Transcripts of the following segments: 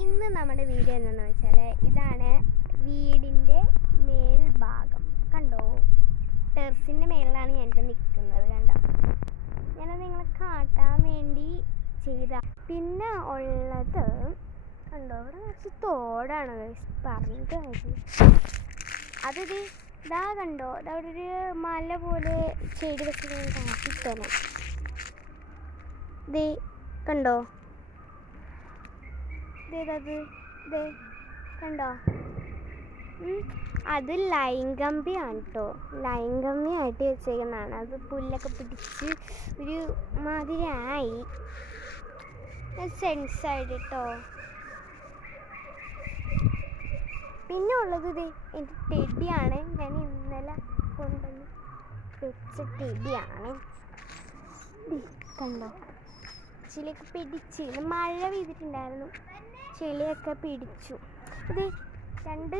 ഇന്ന് നമ്മുടെ വീഡിയോ എന്താണെന്ന് വെച്ചാൽ ഇതാണ് വീടിൻ്റെ മേൽഭാഗം. കണ്ടോ, ടെറസിൻ്റെ മേളിലാണ് ഞാനിപ്പോൾ നിൽക്കുന്നത്. കണ്ടോ, ഞാനത് നിങ്ങളെ കാട്ടാൻ വേണ്ടി ചെയ്ത. പിന്നെ ഉള്ളത് കണ്ടോ, ഇവിടെ കുറച്ച് തോടാണ് പറഞ്ഞിട്ട് അതിത് ഇതാ കണ്ടോ, അവിടെ ഒരു മല പോലെ ചെടി വെക്കുന്നത് കാട്ടിത്തന്നെ. ഇത് കണ്ടോ, ഇതേതത് ഇതേ കണ്ടോ, അത് ലൈൻ കമ്പിയാണ് കേട്ടോ. ലൈൻ കമ്പിയായിട്ട് വെച്ചേക്കുന്നതാണ്. അത് പുല്ലൊക്കെ പിടിച്ച് ഒരു മാതിരി ആയി സെൻസായിട്ട് കേട്ടോ. പിന്നെ ഉള്ളത് ഇത് എൻ്റെ ടെഡിയാണ്. ഞാൻ ഇന്നലെ കൊണ്ടുവന്ന് വെച്ച ടെഡിയാണ്. കണ്ടോ, ചെളിയൊക്കെ പിടിച്ച് മഴ പെയ്തിട്ടുണ്ടായിരുന്നു, ചെളിയൊക്കെ പിടിച്ചു. ഇത് എൻ്റെ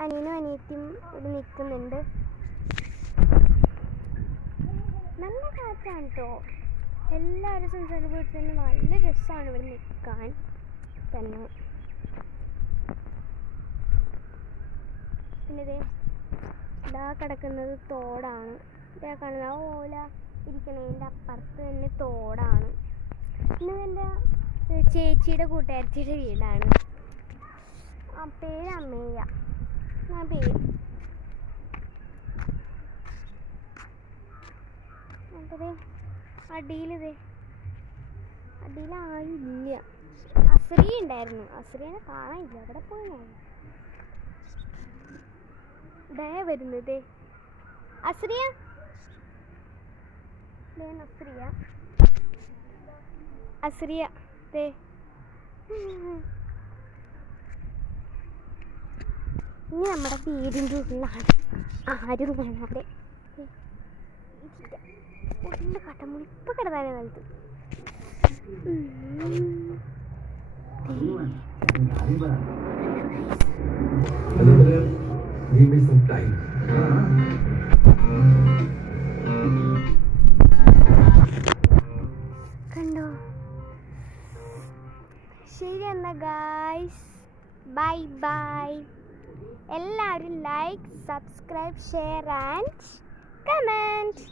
അനിയനും അനിയത്തിയും ഇവിടെ നിൽക്കുന്നുണ്ട്. നല്ല കാറ്റാണ് കേട്ടോ. എല്ലാവരും സംസാരിക്കുമ്പോൾ തന്നെ നല്ല രസമാണ് ഇവിടെ നിൽക്കാൻ തന്നെ. പിന്നെ ഇതാ കിടക്കുന്നത് തോടാണ്. ഇതാ കാണുന്ന ഓല ഇരിക്കണതിൻ്റെ അപ്പുറത്ത് തന്നെ തോടാണ്. പിന്നെ എൻ്റെ ചേച്ചിയുടെ കൂട്ടുകാരിയുടെ വീടാണ്. ആ പേര് അമ്മയ്യ, ആ പേര്. അപ്പോൾ അടിയിൽ ആയില്ല. അസ്രിയ ഉണ്ടായിരുന്നു, അസ്രിയനെ കാണാനില്ല. അവിടെ പോയി ദേ വരുന്നത് അസ്രിയ, അസ്രിയ ദേ. ഇനി നമ്മുടെ വീടിൻ്റെ ഉള്ളിലാണ്, ആരും കാണാതെ ഉള്ളിൽ കട്ടമുള്ളി ഇപ്പം കിടന്നാലേ നല്ലത്. കണ്ടോ, ശരി എന്നാ ഗായ്സ്, ബൈ ബൈ. എല്ലാവരും like, subscribe, share and comment.